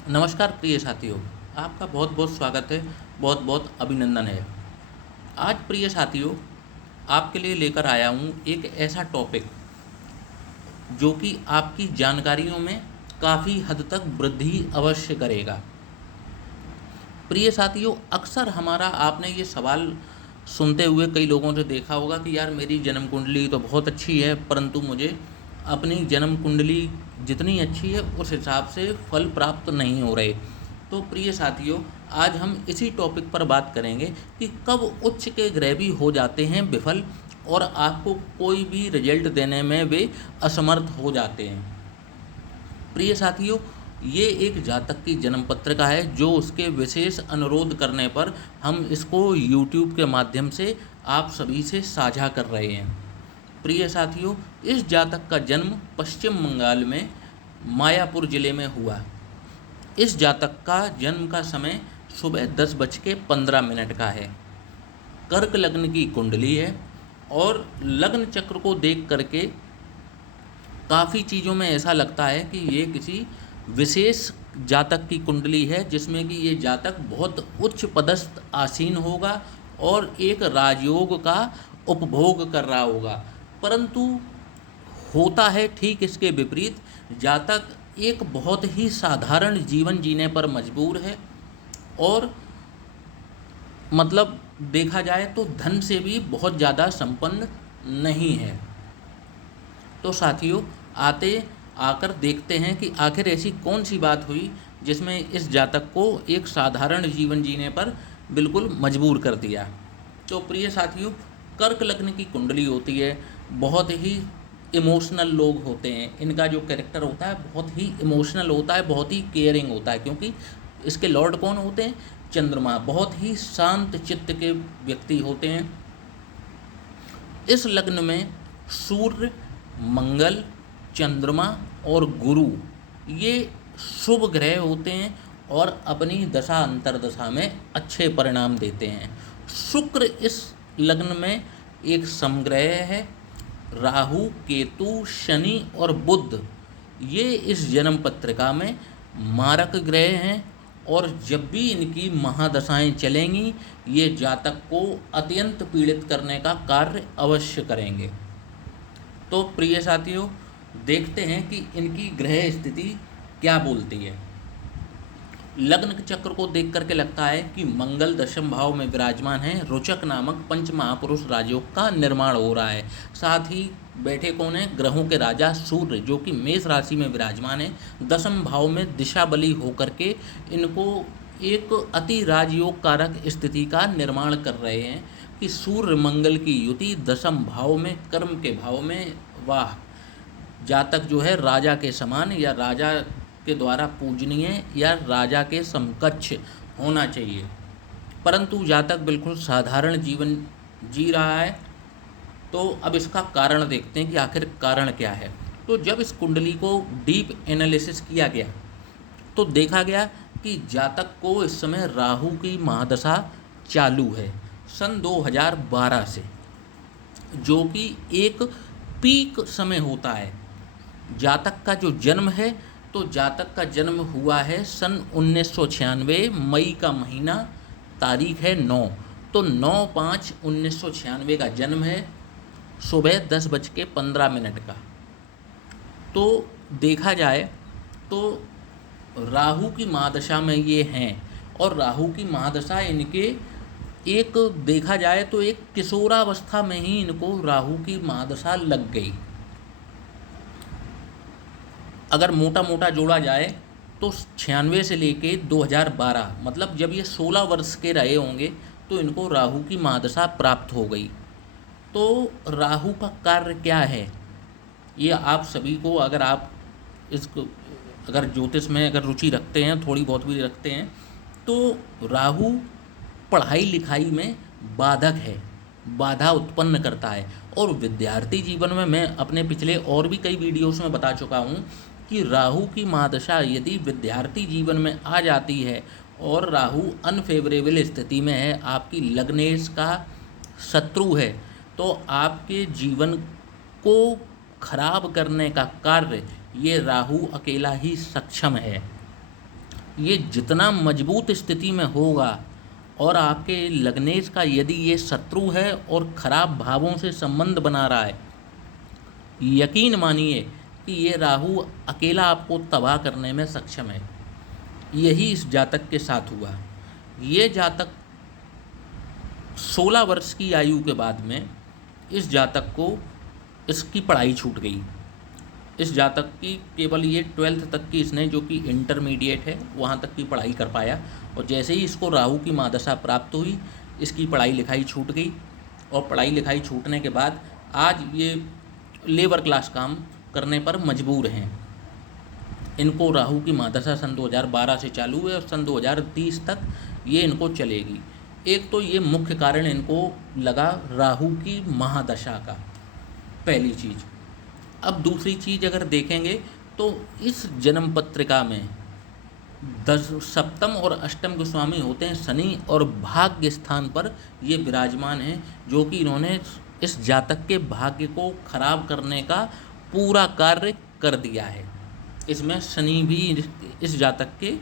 नमस्कार प्रिय साथियों, आपका बहुत बहुत स्वागत है, बहुत बहुत अभिनंदन है। आज प्रिय साथियों, आपके लिए लेकर आया हूँ एक ऐसा टॉपिक जो कि आपकी जानकारियों में काफ़ी हद तक वृद्धि अवश्य करेगा। प्रिय साथियों, अक्सर हमारा आपने ये सवाल सुनते हुए कई लोगों से देखा होगा कि यार मेरी जन्म कुंडली तो बहुत अच्छी है, परंतु मुझे अपनी जन्म कुंडली जितनी अच्छी है उस हिसाब से फल प्राप्त नहीं हो रहे। तो प्रिय साथियों, आज हम इसी टॉपिक पर बात करेंगे कि कब उच्च के ग्रह भी हो जाते हैं विफल और आपको कोई भी रिजल्ट देने में वे असमर्थ हो जाते हैं। प्रिय साथियों, ये एक जातक की जन्म पत्रिका है जो उसके विशेष अनुरोध करने पर हम इसको YouTube के माध्यम से आप सभी से साझा कर रहे हैं। प्रिय साथियों, इस जातक का जन्म पश्चिम बंगाल में मायापुर जिले में हुआ। इस जातक का जन्म का समय सुबह 10:15 का है। कर्क लग्न की कुंडली है और लग्न चक्र को देख करके काफ़ी चीज़ों में ऐसा लगता है कि ये किसी विशेष जातक की कुंडली है जिसमें कि ये जातक बहुत उच्च पदस्थ आसीन होगा और एक राजयोग का उपभोग कर रहा होगा। परंतु होता है ठीक इसके विपरीत। जातक एक बहुत ही साधारण जीवन जीने पर मजबूर है और मतलब देखा जाए तो धन से भी बहुत ज़्यादा संपन्न नहीं है। तो साथियों, आते आकर देखते हैं कि आखिर ऐसी कौन सी बात हुई जिसमें इस जातक को एक साधारण जीवन जीने पर बिल्कुल मजबूर कर दिया। तो प्रिय साथियों, कर्क लग्न की कुंडली होती है, बहुत ही इमोशनल लोग होते हैं। इनका जो कैरेक्टर होता है बहुत ही इमोशनल होता है, बहुत ही केयरिंग होता है, क्योंकि इसके लॉर्ड कौन होते हैं? चंद्रमा। बहुत ही शांत चित्त के व्यक्ति होते हैं। इस लग्न में सूर्य, मंगल, चंद्रमा और गुरु ये शुभ ग्रह होते हैं और अपनी दशा अंतर्दशा में अच्छे परिणाम देते हैं। शुक्र इस लग्न में एक समग्रह है। राहु, केतु, शनि और बुध ये इस जन्म पत्रिका में मारक ग्रह हैं और जब भी इनकी महादशाएं चलेंगी ये जातक को अत्यंत पीड़ित करने का कार्य अवश्य करेंगे। तो प्रिय साथियों, देखते हैं कि इनकी ग्रह स्थिति क्या बोलती है। लग्न के चक्र को देख करके लगता है कि मंगल दशम भाव में विराजमान है। रोचक नामक पंच महापुरुष राजयोग का निर्माण हो रहा है। साथ ही बैठे कौन है? ग्रहों के राजा सूर्य, जो कि मेष राशि में विराजमान है। दशम भाव में दिशा बली होकर के इनको एक अति राजयोग कारक स्थिति का निर्माण कर रहे हैं कि सूर्य मंगल की युति दशम भाव में, कर्म के भाव में। वाह! जातक जो है राजा के समान या राजा के द्वारा पूजनीय या राजा के समकक्ष होना चाहिए, परंतु जातक बिल्कुल साधारण जीवन जी रहा है। तो अब इसका कारण देखते हैं कि आखिर कारण क्या है। तो जब इस कुंडली को डीप एनालिसिस किया गया तो देखा गया कि जातक को इस समय राहु की महादशा चालू है सन 2012 से, जो कि एक पीक समय होता है। जातक का जो जन्म है, तो जातक का जन्म हुआ है सन 1996 मई का महीना, तारीख है 9। तो 9/5/1996 का जन्म है, सुबह 10:15 का। तो देखा जाए तो राहु की महादशा में ये हैं और राहु की महादशा इनके एक देखा जाए तो एक किशोरावस्था में ही इनको राहु की महादशा लग गई। अगर मोटा मोटा जोड़ा जाए तो 96 से लेके 2012, मतलब जब ये 16 वर्ष के रहे होंगे तो इनको राहु की महादशा प्राप्त हो गई। तो राहु का कार्य क्या है, ये आप सभी को, अगर आप इसको अगर ज्योतिष में अगर रुचि रखते हैं, थोड़ी बहुत भी रखते हैं, तो राहु पढ़ाई लिखाई में बाधक है, बाधा उत्पन्न करता है। और विद्यार्थी जीवन में मैं अपने पिछले और भी कई वीडियोस में बता चुका हूँ कि राहु की महादशा यदि विद्यार्थी जीवन में आ जाती है और राहु अनफेवरेबल स्थिति में है, आपकी लग्नेश का शत्रु है, तो आपके जीवन को खराब करने का कार्य ये राहु अकेला ही सक्षम है। ये जितना मजबूत स्थिति में होगा और आपके लग्नेश का यदि ये शत्रु है और खराब भावों से संबंध बना रहा है, यकीन मानिए कि ये राहु अकेला आपको तबाह करने में सक्षम है। यही इस जातक के साथ हुआ। ये जातक 16 वर्ष की आयु के बाद में इस जातक को इसकी पढ़ाई छूट गई। इस जातक की केवल ये 12th तक की इसने, जो कि इंटरमीडिएट है, वहाँ तक की पढ़ाई कर पाया। और जैसे ही इसको राहु की महादशा प्राप्त हुई, इसकी पढ़ाई लिखाई छूट गई। और पढ़ाई लिखाई छूटने के बाद आज ये लेबर क्लास काम करने पर मजबूर हैं। इनको राहु की महादशा सन 2012 से चालू है और सन 2030 तक ये इनको चलेगी। एक तो ये मुख्य कारण इनको लगा राहु की महादशा का, पहली चीज़। अब दूसरी चीज़ अगर देखेंगे तो इस जन्म पत्रिका में 10 सप्तम और अष्टम के स्वामी होते हैं शनि, और भाग्य स्थान पर ये विराजमान हैं, जो कि इन्होंने इस जातक के भाग्य को खराब करने का पूरा कार्य कर दिया है। इसमें शनि भी इस जातक के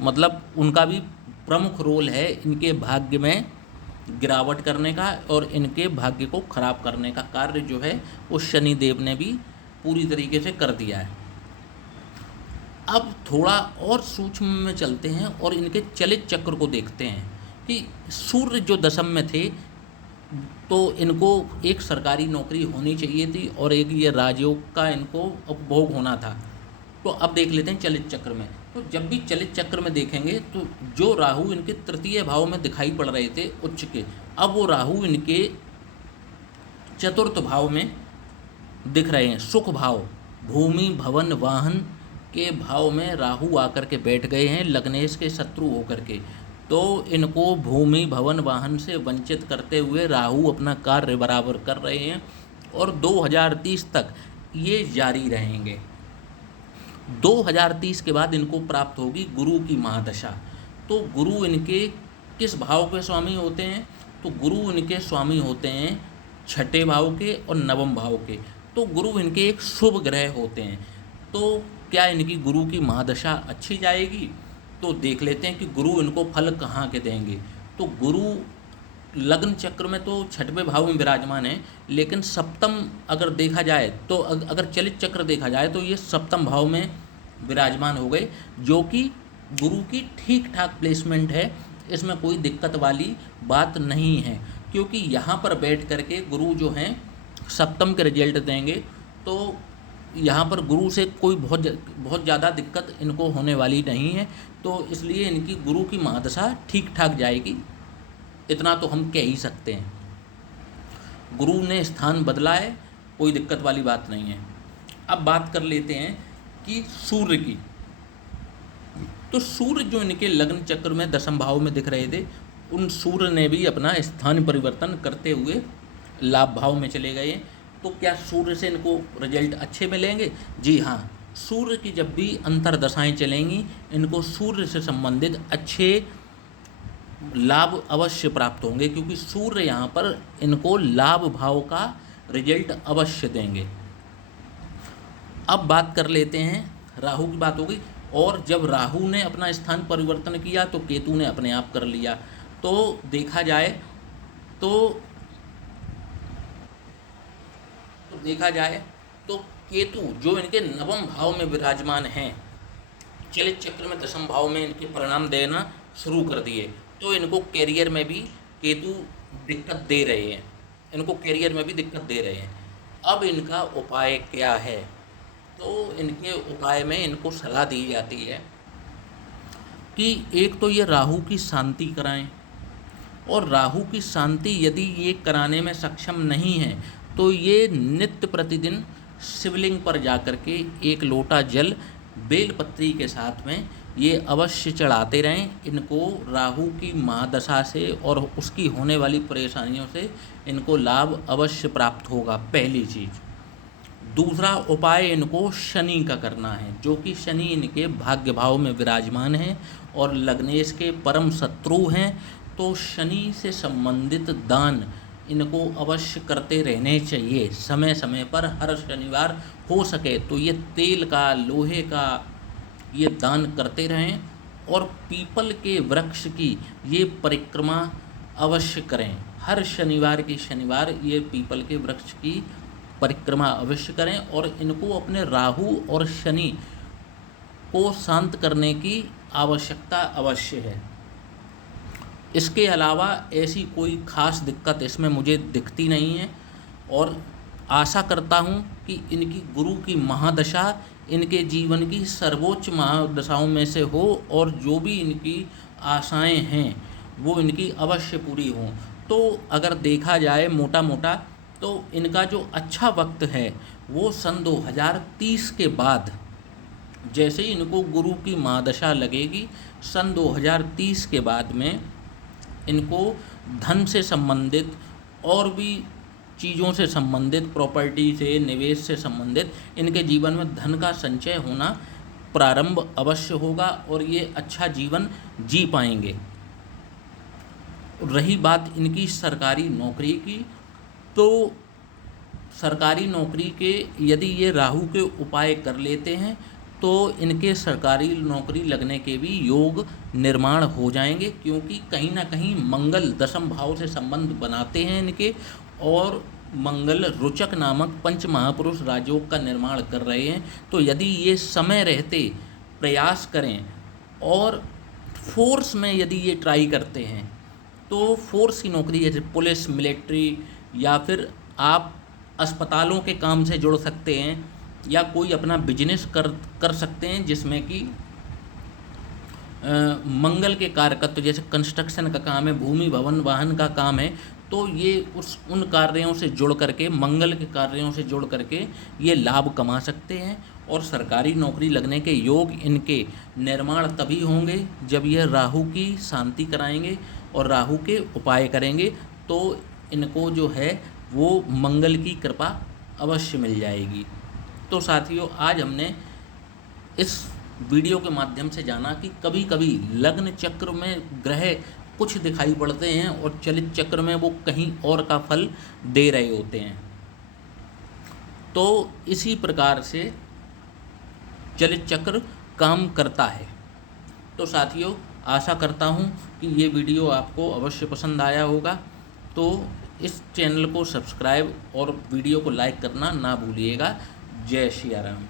मतलब उनका भी प्रमुख रोल है इनके भाग्य में गिरावट करने का, और इनके भाग्य को खराब करने का कार्य जो है वो शनि देव ने भी पूरी तरीके से कर दिया है। अब थोड़ा और सूक्ष्म में चलते हैं और इनके चलित चक्र को देखते हैं कि सूर्य जो दशम में थे तो इनको एक सरकारी नौकरी होनी चाहिए थी और एक ये राजयोग का इनको उपभोग होना था। तो अब देख लेते हैं चलित चक्र में। तो जब भी चलित चक्र में देखेंगे तो जो राहु इनके तृतीय भाव में दिखाई पड़ रहे थे उच्च के, अब वो राहु इनके चतुर्थ भाव में दिख रहे हैं। सुख भाव, भूमि भवन वाहन के भाव में राहु आकर के बैठ गए हैं लग्नेश के शत्रु होकर के। तो इनको भूमि भवन वाहन से वंचित करते हुए राहु अपना कार्य बराबर कर रहे हैं और 2030 तक ये जारी रहेंगे। 2030 के बाद इनको प्राप्त होगी गुरु की महादशा। तो गुरु इनके किस भाव के स्वामी होते हैं? तो गुरु इनके स्वामी होते हैं छठे भाव के और नवम भाव के। तो गुरु इनके एक शुभ ग्रह होते हैं। तो क्या इनकी गुरु की महादशा अच्छी जाएगी? तो देख लेते हैं कि गुरु इनको फल कहाँ के देंगे। तो गुरु लग्न चक्र में तो छठवें भाव में विराजमान है, लेकिन सप्तम अगर देखा जाए तो अगर चलित चक्र देखा जाए तो ये सप्तम भाव में विराजमान हो गए, जो कि गुरु की ठीक ठाक प्लेसमेंट है। इसमें कोई दिक्कत वाली बात नहीं है, क्योंकि यहाँ पर बैठ करके गुरु जो हैं सप्तम के रिजल्ट देंगे। तो यहाँ पर गुरु से कोई बहुत ज़्यादा दिक्कत इनको होने वाली नहीं है। तो इसलिए इनकी गुरु की महादशा ठीक ठाक जाएगी, इतना तो हम कह ही सकते हैं। गुरु ने स्थान बदला है, कोई दिक्कत वाली बात नहीं है। अब बात कर लेते हैं कि सूर्य की। तो सूर्य जो इनके लग्न चक्र में दशम भाव में दिख रहे थे, उन सूर्य ने भी अपना स्थान परिवर्तन करते हुए लाभ भाव में चले गए। तो क्या सूर्य से इनको रिजल्ट अच्छे मिलेंगे? जी हाँ, सूर्य की जब भी अंतर्दशाएं चलेंगी इनको सूर्य से संबंधित अच्छे लाभ अवश्य प्राप्त होंगे, क्योंकि सूर्य यहाँ पर इनको लाभ भाव का रिजल्ट अवश्य देंगे। अब बात कर लेते हैं, राहु की बात हो गई, और जब राहु ने अपना स्थान परिवर्तन किया तो केतु ने अपने आप कर लिया। तो देखा जाए तो केतु जो इनके नवम भाव में विराजमान हैं, चलित चक्र में दशम भाव में इनके परिणाम देना शुरू कर दिए। तो इनको कैरियर में भी केतु दिक्कत दे रहे हैं। अब इनका उपाय क्या है? तो इनके उपाय में इनको सलाह दी जाती है कि एक तो ये राहु की शांति कराएं, और राहु की शांति यदि ये कराने में सक्षम नहीं है तो ये नित्य प्रतिदिन शिवलिंग पर जाकर के एक लोटा जल बेलपत्री के साथ में ये अवश्य चढ़ाते रहें। इनको राहु की महादशा से और उसकी होने वाली परेशानियों से इनको लाभ अवश्य प्राप्त होगा, पहली चीज़। दूसरा उपाय इनको शनि का करना है, जो कि शनि इनके भाग्य भाव में विराजमान हैं और लग्नेश के परम शत्रु हैं। तो शनि से संबंधित दान इनको अवश्य करते रहने चाहिए समय समय पर। हर शनिवार हो सके तो ये तेल का, लोहे का ये दान करते रहें और पीपल के वृक्ष की ये परिक्रमा अवश्य करें। हर शनिवार के शनिवार ये पीपल के वृक्ष की परिक्रमा अवश्य करें और इनको अपने राहु और शनि को शांत करने की आवश्यकता अवश्य है। इसके अलावा ऐसी कोई खास दिक्कत इसमें मुझे दिखती नहीं है और आशा करता हूँ कि इनकी गुरु की महादशा इनके जीवन की सर्वोच्च महादशाओं में से हो और जो भी इनकी आशाएं हैं वो इनकी अवश्य पूरी हों। तो अगर देखा जाए मोटा मोटा तो इनका जो अच्छा वक्त है वो सन 2030 के बाद, जैसे ही इनको गुरु की महादशा लगेगी, सन 2030 के बाद में इनको धन से संबंधित और भी चीज़ों से संबंधित, प्रॉपर्टी से, निवेश से संबंधित इनके जीवन में धन का संचय होना प्रारंभ अवश्य होगा और ये अच्छा जीवन जी पाएंगे। रही बात इनकी सरकारी नौकरी की, तो सरकारी नौकरी के यदि ये राहु के उपाय कर लेते हैं तो इनके सरकारी नौकरी लगने के भी योग निर्माण हो जाएंगे, क्योंकि कहीं ना कहीं मंगल दशम भाव से संबंध बनाते हैं इनके, और मंगल रुचक नामक पंच महापुरुष राजयोग का निर्माण कर रहे हैं। तो यदि ये समय रहते प्रयास करें और फोर्स में यदि ये ट्राई करते हैं तो फोर्स की नौकरी जैसे पुलिस, मिलिट्री, या फिर आप अस्पतालों के काम से जुड़ सकते हैं या कोई अपना बिजनेस कर सकते हैं जिसमें कि मंगल के कारकत्व, जैसे कंस्ट्रक्शन का काम है, भूमि भवन वाहन का काम है, तो ये उन कार्यों से जुड़ करके, मंगल के कार्यों से जुड़ करके ये लाभ कमा सकते हैं। और सरकारी नौकरी लगने के योग इनके निर्माण तभी होंगे जब ये राहु की शांति कराएंगे और राहु के उपाय करेंगे, तो इनको जो है वो मंगल की कृपा अवश्य मिल जाएगी। तो साथियों, आज हमने इस वीडियो के माध्यम से जाना कि कभी कभी लग्न चक्र में ग्रह कुछ दिखाई पड़ते हैं और चलित चक्र में वो कहीं और का फल दे रहे होते हैं। तो इसी प्रकार से चलित चक्र काम करता है। तो साथियों, आशा करता हूँ कि ये वीडियो आपको अवश्य पसंद आया होगा। तो इस चैनल को सब्सक्राइब और वीडियो को लाइक करना ना भूलिएगा। जय श्री राम।